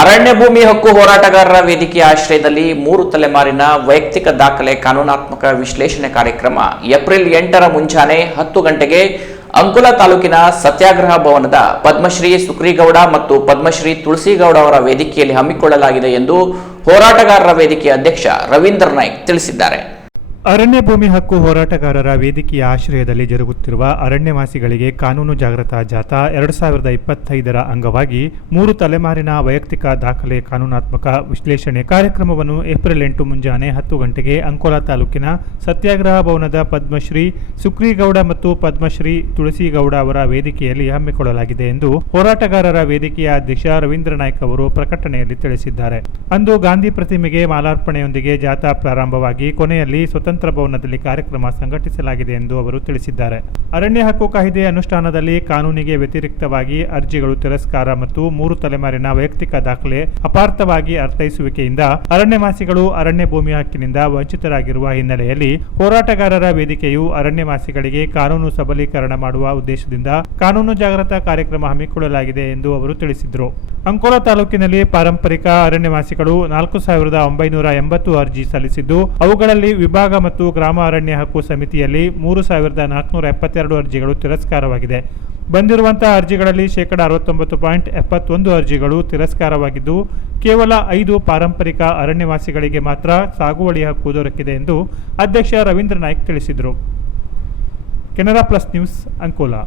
ಅರಣ್ಯ ಭೂಮಿ ಹಕ್ಕು ಹೋರಾಟಗಾರರ ವೇದಿಕೆಯ ಆಶ್ರಯದಲ್ಲಿ 3 ತಲೆಮಾರಿನ ವೈಯಕ್ತಿಕ ದಾಖಲೆ ಕಾನೂನಾತ್ಮಕ ವಿಶ್ಲೇಷಣೆ ಕಾರ್ಯಕ್ರಮ ಏಪ್ರಿಲ್ 8ರ ಮುಂಜಾನೆ 10 ಗಂಟೆಗೆ ಅಂಕೋಲಾ ತಾಲೂಕಿನ ಸತ್ಯಾಗ್ರಹ ಭವನದ ಪದ್ಮಶ್ರೀ ಸುಕ್ರೀಗೌಡ ಮತ್ತು ಪದ್ಮಶ್ರೀ ತುಳಸಿಗೌಡ ಅವರ ವೇದಿಕೆಯಲ್ಲಿ ಹಮ್ಮಿಕೊಳ್ಳಲಾಗಿದೆ ಎಂದು ಹೋರಾಟಗಾರರ ವೇದಿಕೆಯ ಅಧ್ಯಕ್ಷ ರವೀಂದ್ರ ನಾಯ್ಕ್ ತಿಳಿಸಿದ್ದಾರೆ. ಅರಣ್ಯ ಭೂಮಿ ಹಕ್ಕು ಹೋರಾಟಗಾರರ ವೇದಿಕೆಯ ಆಶ್ರಯದಲ್ಲಿ ಜರುಗುತ್ತಿರುವ ಅರಣ್ಯವಾಸಿಗಳಿಗೆ ಕಾನೂನು ಜಾಗೃತಾ ಜಾಥಾ 2025ರ ಅಂಗವಾಗಿ 3 ತಲೆಮಾರಿನ ವೈಯಕ್ತಿಕ ದಾಖಲೆ ಕಾನೂನಾತ್ಮಕ ವಿಶ್ಲೇಷಣೆ ಕಾರ್ಯಕ್ರಮವನ್ನು ಏಪ್ರಿಲ್ 8 ಮುಂಜಾನೆ 10 ಗಂಟೆಗೆ ಅಂಕೋಲಾ ತಾಲೂಕಿನ ಸತ್ಯಾಗ್ರಹ ಭವನದ ಪದ್ಮಶ್ರೀ ಸುಕ್ರೀಗೌಡ ಮತ್ತು ಪದ್ಮಶ್ರೀ ತುಳಸಿಗೌಡ ಅವರ ವೇದಿಕೆಯಲ್ಲಿ ಹಮ್ಮಿಕೊಳ್ಳಲಾಗಿದೆ ಎಂದು ಹೋರಾಟಗಾರರ ವೇದಿಕೆಯ ಅಧ್ಯಕ್ಷ ರವೀಂದ್ರ ನಾಯ್ಕ್ ಅವರು ಪ್ರಕಟಣೆಯಲ್ಲಿ ತಿಳಿಸಿದ್ದಾರೆ. ಅಂದು ಗಾಂಧಿ ಪ್ರತಿಮೆಗೆ ಮಾಲಾರ್ಪಣೆಯೊಂದಿಗೆ ಜಾಥಾ ಪ್ರಾರಂಭವಾಗಿ ಕೊನೆಯಲ್ಲಿ ಸ್ವತಂತ್ರ ಭವನದಲ್ಲಿ ಕಾರ್ಯಕ್ರಮ ಸಂಘಟಿಸಲಾಗಿದೆ ಎಂದು ಅವರು ತಿಳಿಸಿದ್ದಾರೆ. ಅರಣ್ಯ ಹಕ್ಕು ಕಾಯ್ದೆ ಅನುಷ್ಠಾನದಲ್ಲಿ ಕಾನೂನಿಗೆ ವ್ಯತಿರಿಕ್ತವಾಗಿ ಅರ್ಜಿಗಳು ತಿರಸ್ಕಾರ ಮತ್ತು 3 ತಲೆಮಾರಿನ ವೈಯಕ್ತಿಕ ದಾಖಲೆ ಅಪಾರ್ಥವಾಗಿ ಅರ್ಥೈಸುವಿಕೆಯಿಂದ ಅರಣ್ಯವಾಸಿಗಳು ಅರಣ್ಯ ಭೂಮಿ ಹಕ್ಕಿನಿಂದ ವಂಚಿತರಾಗಿರುವ ಹಿನ್ನೆಲೆಯಲ್ಲಿ ಹೋರಾಟಗಾರರ ವೇದಿಕೆಯು ಅರಣ್ಯವಾಸಿಗಳಿಗೆ ಕಾನೂನು ಸಬಲೀಕರಣ ಮಾಡುವ ಉದ್ದೇಶದಿಂದ ಕಾನೂನು ಜಾಗೃತಾ ಕಾರ್ಯಕ್ರಮ ಹಮ್ಮಿಕೊಳ್ಳಲಾಗಿದೆ ಎಂದು ಅವರು ತಿಳಿಸಿದರು. ಅಂಕೋಲಾ ತಾಲೂಕಿನಲ್ಲಿ ಪಾರಂಪರಿಕ ಅರಣ್ಯವಾಸಿಗಳು 4980 ಅರ್ಜಿ ಸಲ್ಲಿಸಿದ್ದು, ಅವುಗಳಲ್ಲಿ ವಿಭಾಗ ಮತ್ತು ಗ್ರಾಮ ಅರಣ್ಯ ಹಕ್ಕು ಸಮಿತಿಯಲ್ಲಿ 3472 ಅರ್ಜಿಗಳು ತಿರಸ್ಕಾರವಾಗಿದೆ. ಬಂದಿರುವಂತಹ ಅರ್ಜಿಗಳಲ್ಲಿ 69.71% ಅರ್ಜಿಗಳು ತಿರಸ್ಕಾರವಾಗಿದ್ದು, ಕೇವಲ 5 ಪಾರಂಪರಿಕ ಅರಣ್ಯವಾಸಿಗಳಿಗೆ ಮಾತ್ರ ಸಾಗುವಳಿ ಹಕ್ಕು ದೊರಕಿದೆ ಎಂದು ಅಧ್ಯಕ್ಷ ರವೀಂದ್ರ ನಾಯ್ಕ್ ತಿಳಿಸಿದರು. Canara plus news, Ankola.